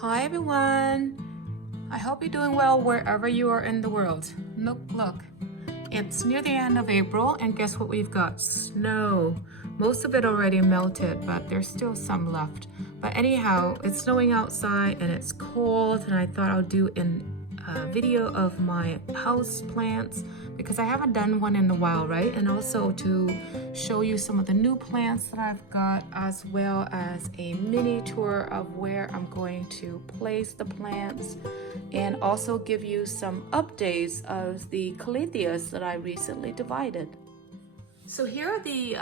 Hi everyone! I hope you're doing well wherever you are in the world. Look. It's near the end of April and guess what we've got? Snow. Most of it already melted, but there's still some left. But anyhow, it's snowing outside and it's cold and I thought I'll do a video of my house plants because I haven't done one in a while, right? And also to show you some of the new plants that I've got, as well as a mini tour of where I'm going to place the plants, and also give you some updates of the Calatheas that I recently divided. So here are the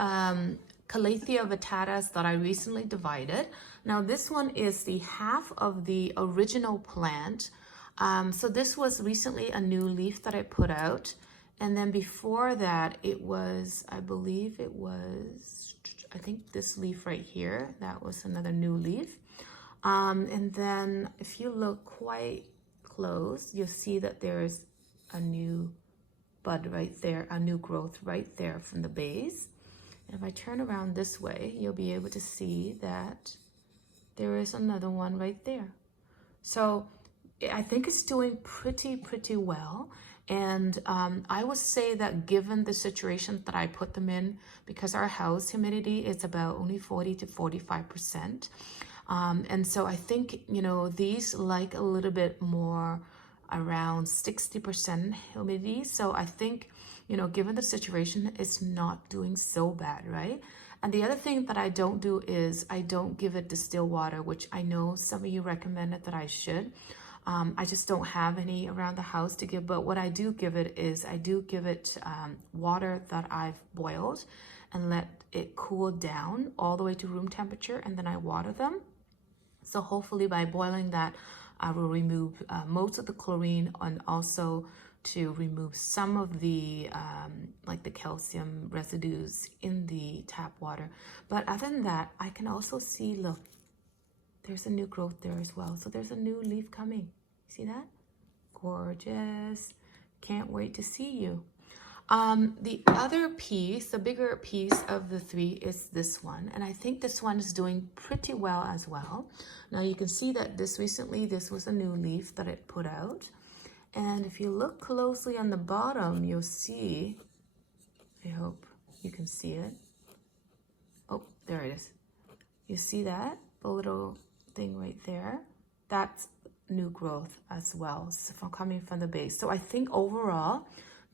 Calathea Vittatas that I recently divided. Now this one is the half of the original plant. So this was recently a new leaf that I put out. And then before that, it was, I think this leaf right here, that was another new leaf. And then if you look quite close, you'll see that there's a new bud right there, a new growth right there from the base. And if I turn around this way, you'll be able to see that there is another one right there. So I think it's doing pretty well. And I would say that given the situation that I put them in, because our house humidity is about only 40 to 45%. And so I think, you know, these like a little bit more around 60% humidity. So I think, you know, given the situation, it's not doing so bad, right? And the other thing that I don't do is I don't give it distilled water, which I know some of you recommended that I should. I just don't have any around the house to give, but what I do give it is I do give it water that I've boiled and let it cool down all the way to room temperature, and then I water them. So hopefully by boiling that, I will remove most of the chlorine, and also to remove some of the like the calcium residues in the tap water. But other than that, I can also see, look, there's a new growth there as well. So there's a new leaf coming. See that? Gorgeous. Can't wait to see you. The other piece, the bigger piece of the three, is this one. And I think this one is doing pretty well as well. Now you can see that this was a new leaf that it put out. And if you look closely on the bottom, you'll see, I hope you can see it. Oh, there it is. You see that? The little thing right there? That's new growth as well, so coming from the base. So I think overall,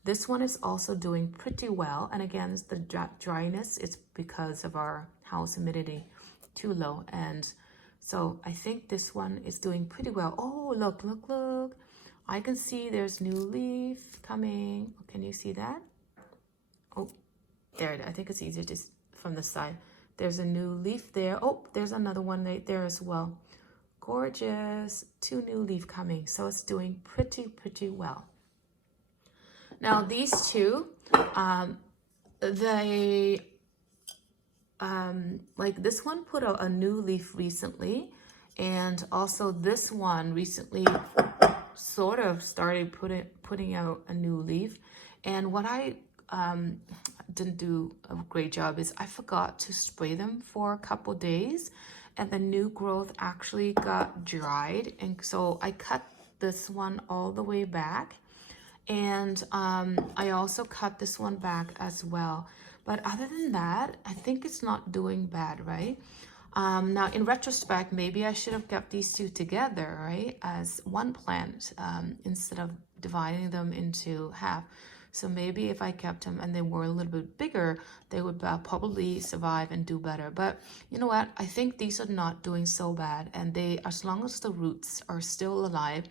this one is also doing pretty well. And again, the dryness, it's because of our house humidity too low. And so I think this one is doing pretty well. Oh, look. I can see there's new leaf coming. Can you see that? Oh, there it is. I think it's easier just from the side. There's a new leaf there. Oh, there's another one right there as well. Gorgeous. Two new leaf coming. So it's doing pretty well. Now these two, like this one put out a new leaf recently, and also this one recently sort of started putting out a new leaf. And what I didn't do a great job is I forgot to spray them for a couple days, and the new growth actually got dried. And so I cut this one all the way back. And I also cut this one back as well. But other than that, I think it's not doing bad, right? Now, in retrospect, maybe I should have kept these two together, right, as one plant instead of dividing them into half. So maybe if I kept them and they were a little bit bigger, they would probably survive and do better. But you know what? I think these are not doing so bad. And they, as long as the roots are still alive,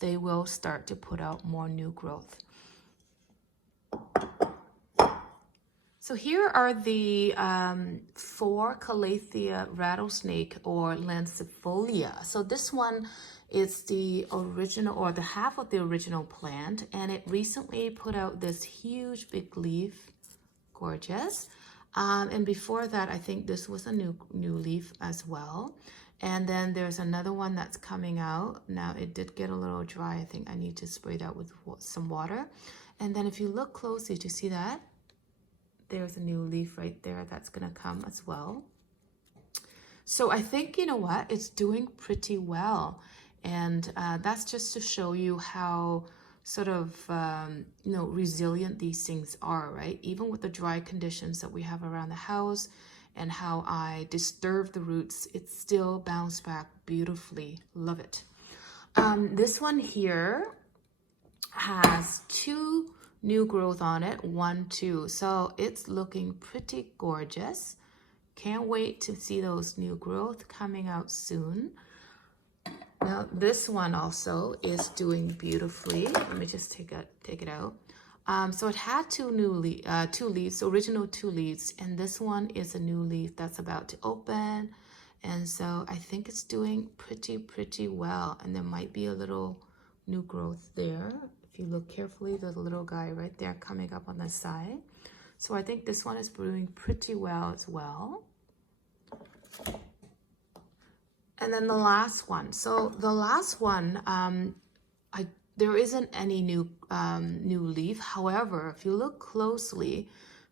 they will start to put out more new growth. So here are the 4 Calathea Rattlesnake or Lancifolia. So this one is the original, or the half of the original plant, and it recently put out this huge big leaf. Gorgeous. And before that, I think this was a new leaf as well. And then there's another one that's coming out. Now it did get a little dry. I think I need to spray that with some water. And then if you look closely to see that, there's a new leaf right there that's gonna come as well. So I think, you know what, it's doing pretty well. And that's just to show you how sort of, you know, resilient these things are, right? Even with the dry conditions that we have around the house and how I disturb the roots, it still bounced back beautifully. Love it. This one here has 2 new growth on it, 1, 2. So it's looking pretty gorgeous. Can't wait to see those new growth coming out soon. Now this one also is doing beautifully. Let me just take it out. So it had 2 leaves, original 2 leaves, and this one is a new leaf that's about to open. And so I think it's doing pretty well. And there might be a little new growth there. If you look carefully, there's a little guy right there coming up on the side. So I think this one is doing pretty well as well. And then the last one. So the last one, there isn't any new leaf. However, if you look closely,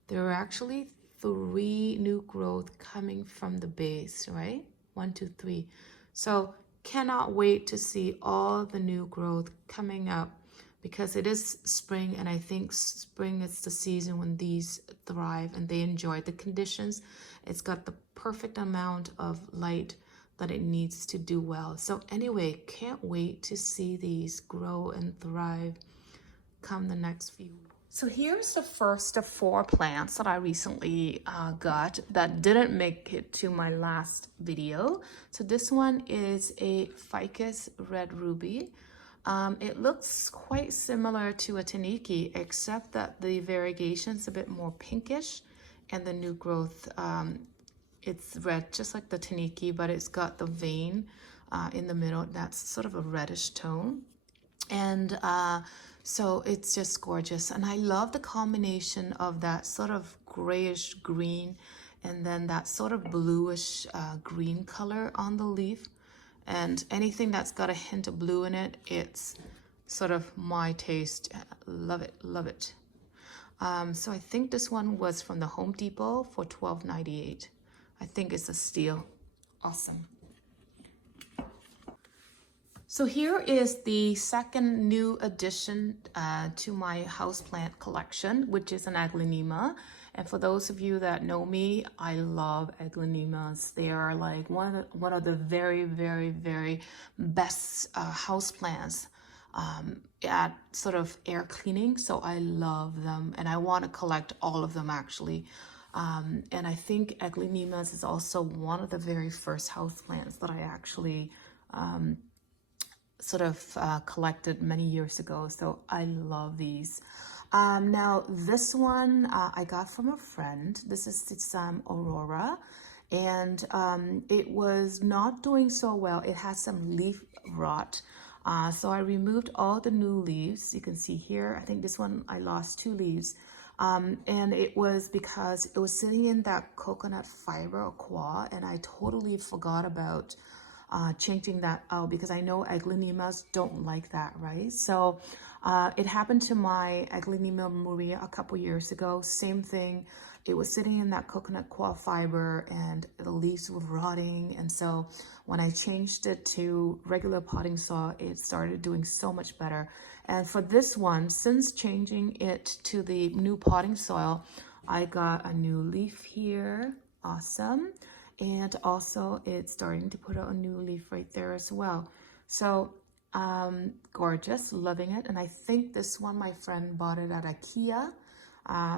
there are actually 3 new growth coming from the base, right? 1, 2, 3. So cannot wait to see all the new growth coming up, because it is spring, and I think spring is the season when these thrive and they enjoy the conditions. It's got the perfect amount of light that it needs to do well. So anyway, can't wait to see these grow and thrive come the next few weeks. So here's the first of 4 plants that I recently got that didn't make it to my last video. So this one is a ficus red ruby. It looks quite similar to a taniki, except that the variegation's a bit more pinkish, and the new growth, it's red, just like the taniki, but it's got the vein in the middle. That's sort of a reddish tone. And so it's just gorgeous. And I love the combination of that sort of grayish green and then that sort of bluish green color on the leaf. And anything that's got a hint of blue in it, it's sort of my taste. Love it, love it. So I think this one was from the Home Depot for $12.98. I think it's a steal. Awesome. So here is the second new addition to my houseplant collection, which is an aglaonema. And for those of you that know me, I love aglaonemas. They are like one of the very best houseplants at sort of air cleaning. So I love them, and I want to collect all of them actually. And I think aglaonemas is also one of the very first houseplants that I actually sort of collected many years ago. So I love these. Now this one I got from a friend. This is its Aurora, and it was not doing so well. It had some leaf rot. So I removed all the new leaves. You can see here, I think this one I lost 2 leaves. And it was because it was sitting in that coconut fiber or coir, and I totally forgot about changing that out, because I know aglaonemas don't like that, right? So it happened to my aglaonema Maria a couple years ago. Same thing. It was sitting in that coconut coir fiber and the leaves were rotting. And so when I changed it to regular potting soil, it started doing so much better. And for this one, since changing it to the new potting soil, I got a new leaf here. Awesome. And also it's starting to put out a new leaf right there as well. So gorgeous, loving it. And I think this one, my friend bought it at IKEA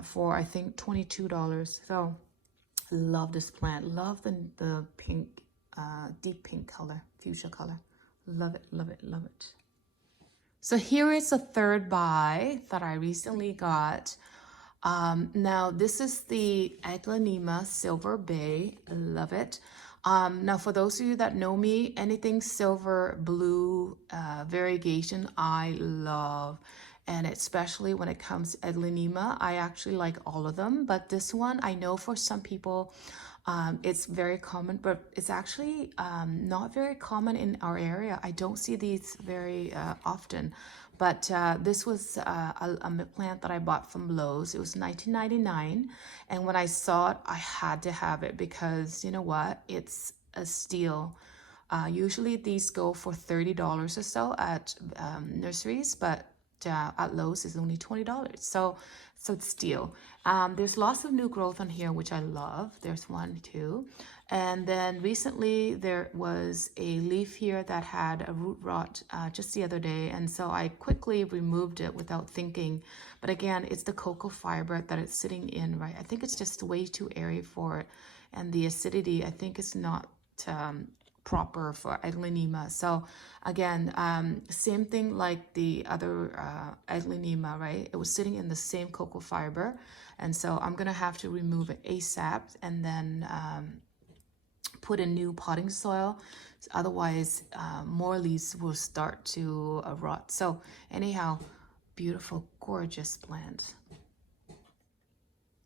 for I think $22. So love this plant. Love the pink, deep pink color, fuchsia color. Love it, love it, love it. So here is a third buy that I recently got. Now this is the aglaonema Silver Bay. Love it. Now for those of you that know me, anything silver blue variegation I love, and especially when it comes to aglaonema, I actually like all of them, but this one I know for some people it's very common, but it's actually not very common in our area. I don't see these very often. But this was a plant that I bought from Lowe's. It was $19.99. And when I saw it, I had to have it because, you know what? It's a steal. Usually these go for $30 or so at nurseries, but at Lowe's is only $20. So it's steal. There's lots of new growth on here, which I love. There's one, two. And then recently there was a leaf here that had a root rot just the other day. And so I quickly removed it without thinking. But again, it's the cocoa fiber that it's sitting in, right? I think it's just way too airy for it. And the acidity, I think, is not proper for Aglaonema. So again, same thing like the other Aglaonema, right? It was sitting in the same cocoa fiber. And so I'm going to have to remove it ASAP and then put in new potting soil. Otherwise, more leaves will start to rot. So anyhow, beautiful, gorgeous plant.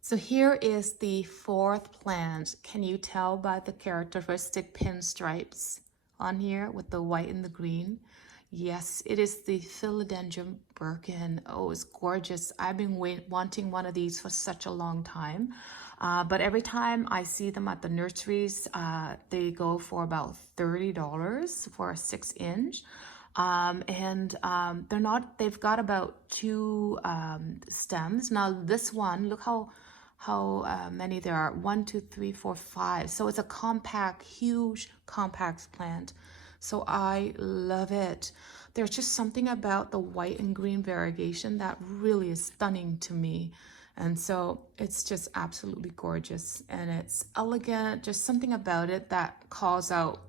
So here is the fourth plant. Can you tell by the characteristic pinstripes on here with the white and the green? Yes, it is the Philodendron Birkin. Oh, it's gorgeous. I've been wanting one of these for such a long time. But every time I see them at the nurseries, they go for about $30 for a 6-inch. They've got about 2 stems. Now this one, look how many there are. 1, 2, 3, 4, 5. So it's a compact, huge compact plant. So I love it. There's just something about the white and green variegation that really is stunning to me. And so it's just absolutely gorgeous and it's elegant. Just something about it that calls out,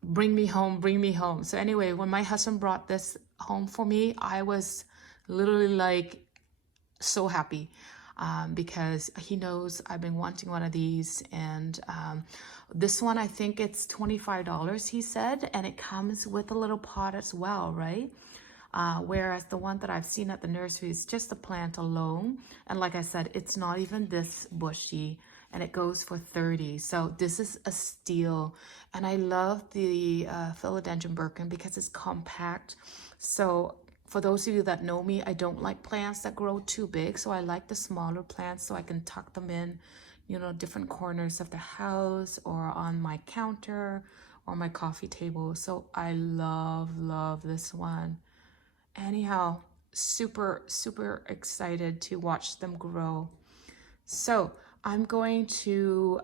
bring me home, bring me home. So anyway, when my husband brought this home for me, I was literally like so happy. Because he knows I've been wanting one of these, and this one, I think it's $25, he said, and it comes with a little pot as well, right? Whereas the one that I've seen at the nursery is just the plant alone, and like I said, it's not even this bushy, and it goes for $30. So this is a steal, and I love the Philodendron Birkin because it's compact. So for those of you that know me, I don't like plants that grow too big. So I like the smaller plants so I can tuck them in, you know, different corners of the house or on my counter or my coffee table. So I love this one. Anyhow, super excited to watch them grow. So I'm going to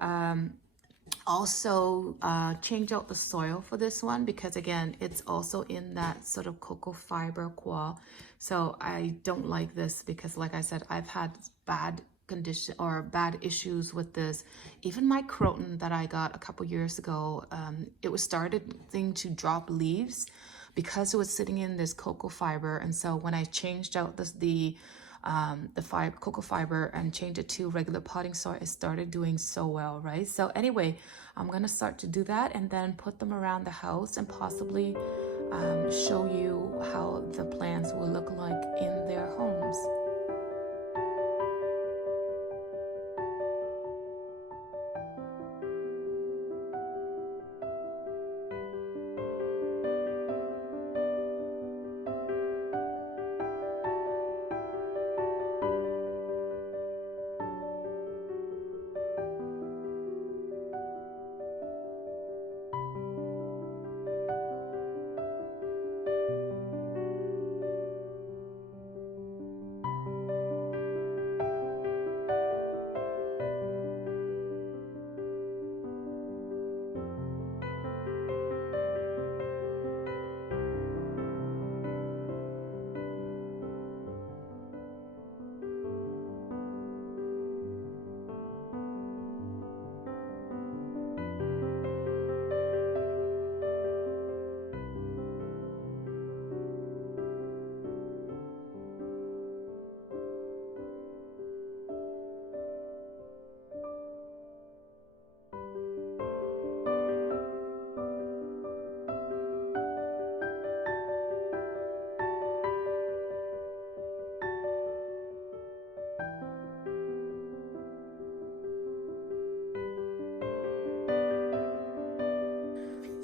also change out the soil for this one because again it's also in that sort of cocoa fiber coir. So I don't like this because like I said, I've had bad condition or bad issues with this. Even my croton that I got a couple years ago, it was starting to drop leaves because it was sitting in this cocoa fiber. And so when I changed out the cocoa fiber and changed it to regular potting soil, it started doing so well, right? So anyway, I'm gonna start to do that and then put them around the house and possibly show you how the plants will look like in their homes.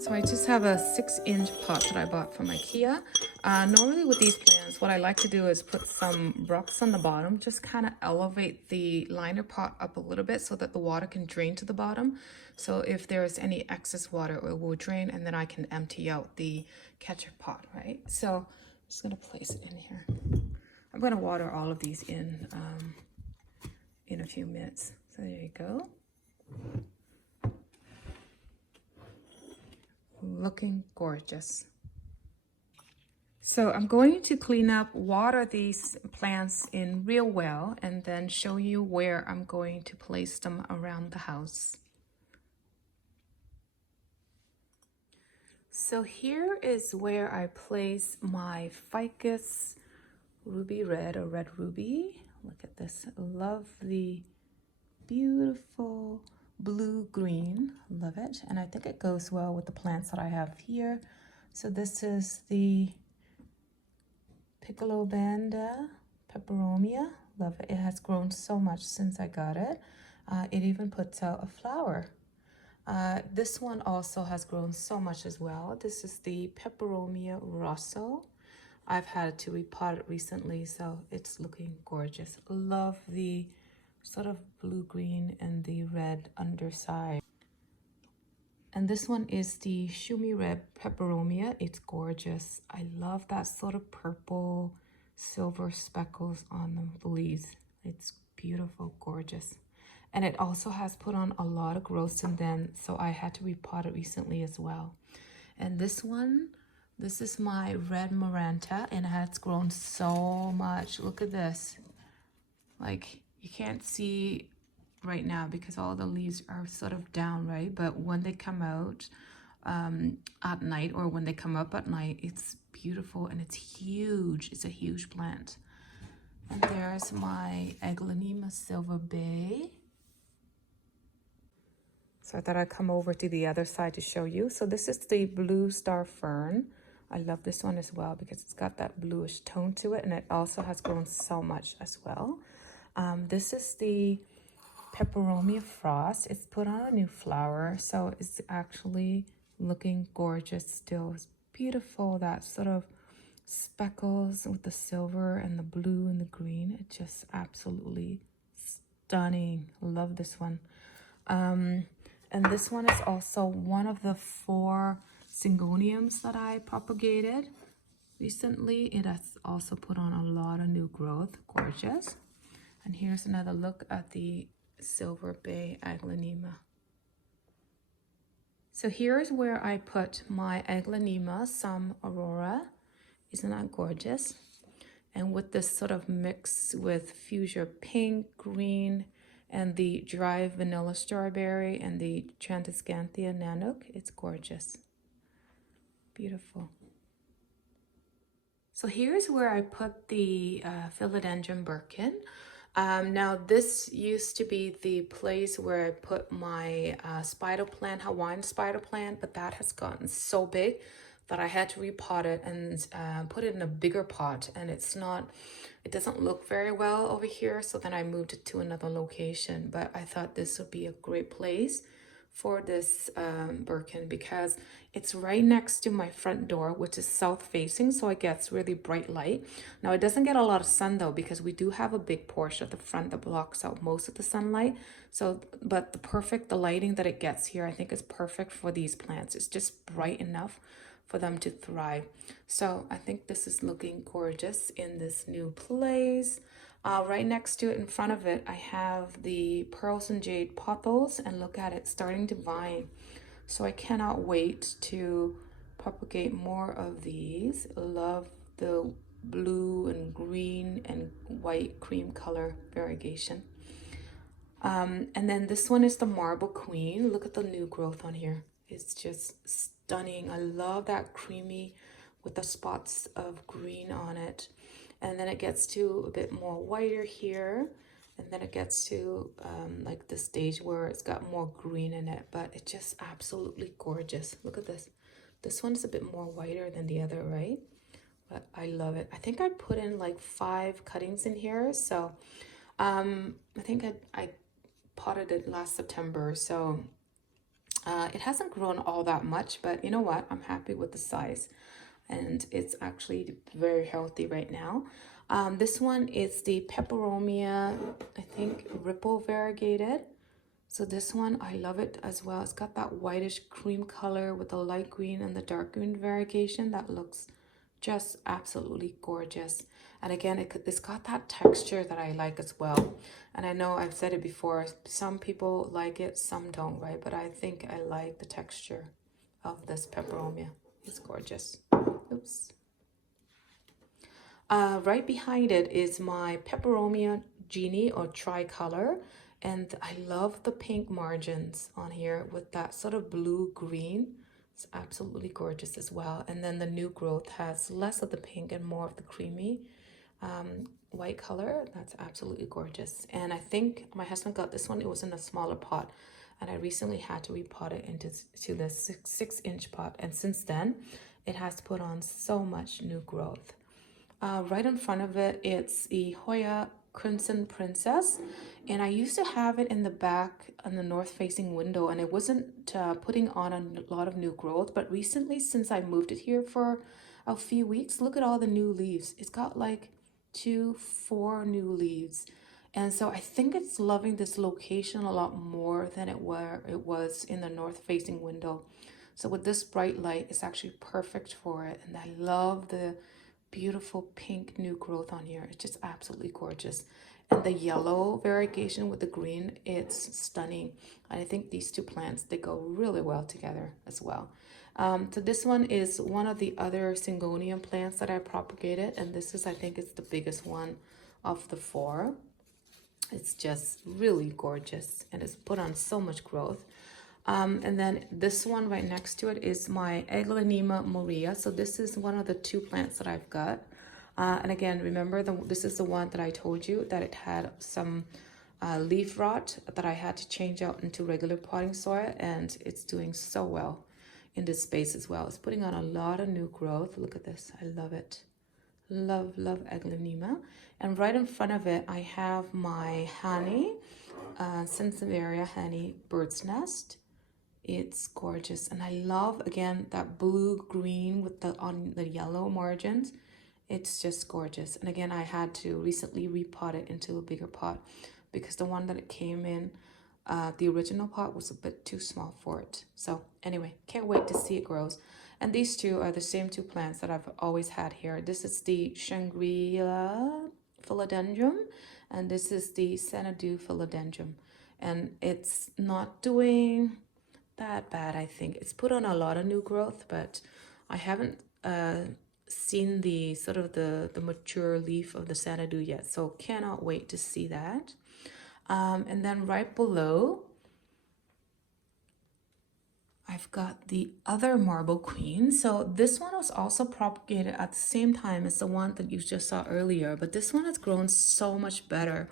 So I just have a 6-inch pot that I bought from IKEA. Normally with these plants, what I like to do is put some rocks on the bottom, just kind of elevate the liner pot up a little bit so that the water can drain to the bottom. So if there's any excess water, it will drain, and then I can empty out the catcher pot, right? So I'm just gonna place it in here. I'm gonna water all of these in a few minutes. So there you go. Looking gorgeous. So I'm going to clean up, water these plants in real well, and then show you where I'm going to place them around the house. So here is where I place my ficus ruby red or red ruby. Look at this lovely, beautiful blue green. Love it. And I think it goes well with the plants that I have here. So this is the Piccolo Banda Peperomia. Love it. It has grown so much since I got it. It even puts out a flower. This one also has grown so much as well. This is the Peperomia Rosso. I've had to repot it recently, so it's looking gorgeous. Love the sort of blue-green and the red underside. And this one is the Shumi Red Peperomia. It's gorgeous. I love that sort of purple, silver speckles on the leaves. It's beautiful, gorgeous. And it also has put on a lot of growth, and then so I had to repot it recently as well. And this one, this is my red Maranta, and it has grown so much. Look at this. Like, you can't see right now because all the leaves are sort of down, right? But when they come out at night, or when they come up at night, it's beautiful and it's huge. It's a huge plant. And there's my Aglaonema Silver Bay. So I thought I'd come over to the other side to show you. So this is the Blue Star Fern. I love this one as well because it's got that bluish tone to it, and it also has grown so much as well. This is the Peperomia Frost. It's put on a new flower, so it's actually looking gorgeous still. It's beautiful, that sort of speckles with the silver and the blue and the green. It's just absolutely stunning. Love this one. And this one is also one of the 4 syngoniums that I propagated recently. It has also put on a lot of new growth. Gorgeous. And here's another look at the Silver Bay Aglaonema. So here's where I put my Aglaonema, some Aurora. Isn't that gorgeous? And with this sort of mix with fuchsia pink, green, and the dry vanilla strawberry and the Transcanthia Nanook, it's gorgeous. Beautiful. So here's where I put the Philodendron Birkin. Now this used to be the place where I put my spider plant, Hawaiian spider plant, but that has gotten so big that I had to repot it and put it in a bigger pot, and it doesn't look very well over here. So then I moved it to another location, but I thought this would be a great place for this Birkin because it's right next to my front door, which is south facing, so it gets really bright light. Now it doesn't get a lot of sun though, because we do have a big porch at the front that blocks out most of the sunlight. So, but the lighting that it gets here, I think is perfect for these plants. It's just bright enough for them to thrive. So I think this is looking gorgeous in this new place. Right next to it, in front of it, I have the Pearls and Jade pothos, and look at it starting to vine. So I cannot wait to propagate more of these. Love the blue and green and white cream color variegation. And then this one is the Marble Queen. Look at the new growth on here. It's just stunning. I love that creamy with the spots of green on it. And then it gets to a bit more whiter here. And then it gets to like the stage where it's got more green in it, but it's just absolutely gorgeous. Look at this. This one's a bit more whiter than the other, right? But I love it. I think I put in like 5 cuttings in here. So I think I potted it last September. So it hasn't grown all that much, but you know what? I'm happy with the size. and it's actually very healthy right now. This one is the Peperomia, I think, Ripple Variegated. So this one, I love it as well. It's got that whitish cream color with the light green and the dark green variegation that looks just absolutely gorgeous. And again, it's got that texture that I like as well. And I know I've said it before, some people like it, some don't, right? But I think I like the texture of this Peperomia. It's gorgeous. Oops. Right behind it is my Peperomia Genie or Tricolor. And I love the pink margins on here with that sort of blue-green. It's absolutely gorgeous as well. And then the new growth has less of the pink and more of the creamy white color. That's absolutely gorgeous. And I think my husband got this one. It was in a smaller pot. And I recently had to repot it into the 6-inch pot. And since then, it has put on so much new growth. Right in front of it, it's the Hoya Crimson Princess, and I used to have it in the back on the north-facing window, and it wasn't putting on a lot of new growth. But recently, since I moved it here for a few weeks, look at all the new leaves. It's got like 4 new leaves, and so I think it's loving this location a lot more than it was in the north-facing window. So with this bright light, it's actually perfect for it, and I love the beautiful pink new growth on here. It's just absolutely gorgeous. And the yellow variegation with the green, it's stunning. And I think these two plants, they go really well together as well. So this one is one of the other Syngonium plants that I propagated. And this is, I think it's the biggest one of the 4. It's just really gorgeous and it's put on so much growth. And then this one right next to it is my Aglaonema Moria. So this is one of the 2 plants that I've got. And again, remember, this is the one that I told you that it had some leaf rot that I had to change out into regular potting soil. And it's doing so well in this space as well. It's putting on a lot of new growth. Look at this. I love it. Love, love Aglaonema. And right in front of it, I have my honey, Sansevieria honey bird's nest. It's gorgeous, and I love again that blue-green with the yellow margins. It's just gorgeous. And again, I had to recently repot it into a bigger pot because the one that it came in, the original pot was a bit too small for it. So anyway, can't wait to see it grows. And these 2 are the same 2 plants that I've always had here. This is the Shangri-La Philodendron, and this is the Xanadu Philodendron. And it's not doing that bad, I think. It's put on a lot of new growth, but I haven't seen the sort of the mature leaf of the Xanadu yet, so cannot wait to see that. And then right below, I've got the other Marble Queen. So this one was also propagated at the same time as the one that you just saw earlier, but this one has grown so much better.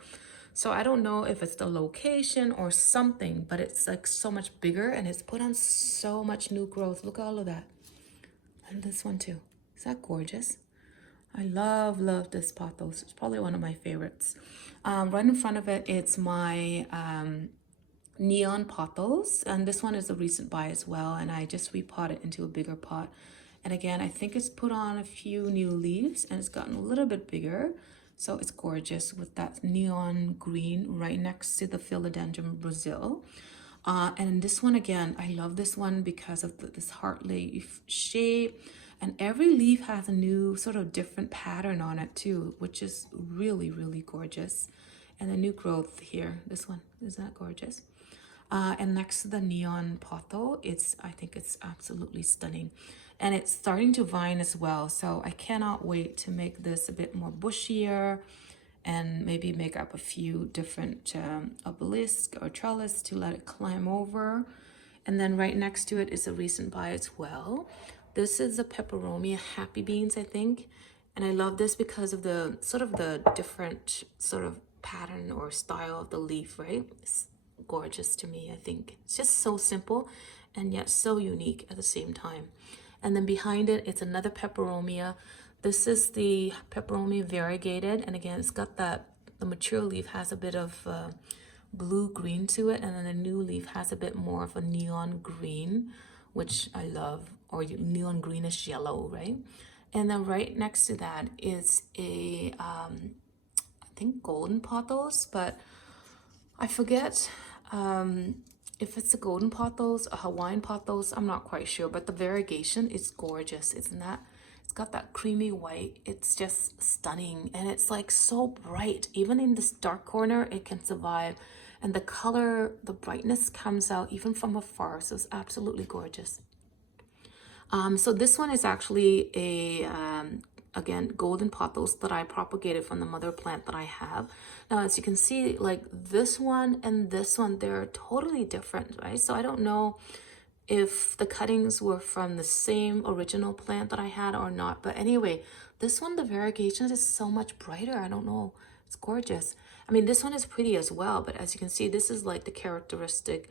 So I don't know if it's the location or something, but it's like so much bigger and it's put on so much new growth. Look at all of that. And this one too. Is that gorgeous? I love this pothos. It's probably one of my favorites. Right in front of it, it's my neon pothos. And this one is a recent buy as well. And I just repot it into a bigger pot. And again, I think it's put on a few new leaves and it's gotten a little bit bigger. So it's gorgeous with that neon green right next to the Philodendron Brazil. And this one again, I love this one because of this heart leaf shape. And every leaf has a new sort of different pattern on it too, which is really, really gorgeous. And the new growth here, this one, isn't that gorgeous? And next to the neon potho, I think it's absolutely stunning. And it's starting to vine as well. So I cannot wait to make this a bit more bushier and maybe make up a few different obelisk or trellis to let it climb over. And then right next to it is a recent buy as well. This is a Peperomia Happy Beans, I think. And I love this because of the sort of the different sort of pattern or style of the leaf, right? It's gorgeous to me, I think. It's just so simple and yet so unique at the same time. And then behind it, it's another Peperomia. This is the Peperomia Variegated. And again, it's got the mature leaf has a bit of blue-green to it. And then the new leaf has a bit more of a neon green which I love, or neon greenish yellow, right? And then right next to that is a, I think golden pothos, but I forget if it's a golden pothos, a Hawaiian pothos, I'm not quite sure, but the variegation is gorgeous, isn't that? It's got that creamy white. It's just stunning, and it's like so bright. Even in this dark corner, it can survive. And the color, the brightness comes out even from afar, so it's absolutely gorgeous. So this one is actually a, again, golden pothos that I propagated from the mother plant that I have. Now, as you can see, like this one and this one, they're totally different, right? So I don't know if the cuttings were from the same original plant that I had or not. But anyway, this one, the variegation is so much brighter. I don't know. It's gorgeous. I mean, this one is pretty as well, but as you can see, this is like the characteristic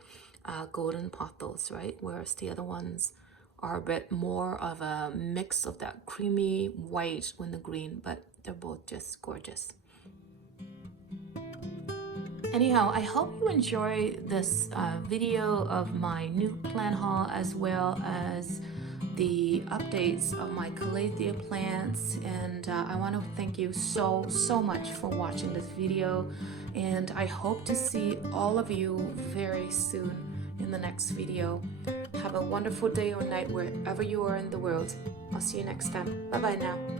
golden pothos, right? Whereas the other ones are a bit more of a mix of that creamy white with the green, but they're both just gorgeous. Anyhow, I hope you enjoy this video of my new plant haul, as well as the updates of my Calathea plants. And I want to thank you so much for watching this video, and I hope to see all of you very soon in the next video. Have a wonderful day or night wherever you are in the world. I'll see you next time. Bye bye now.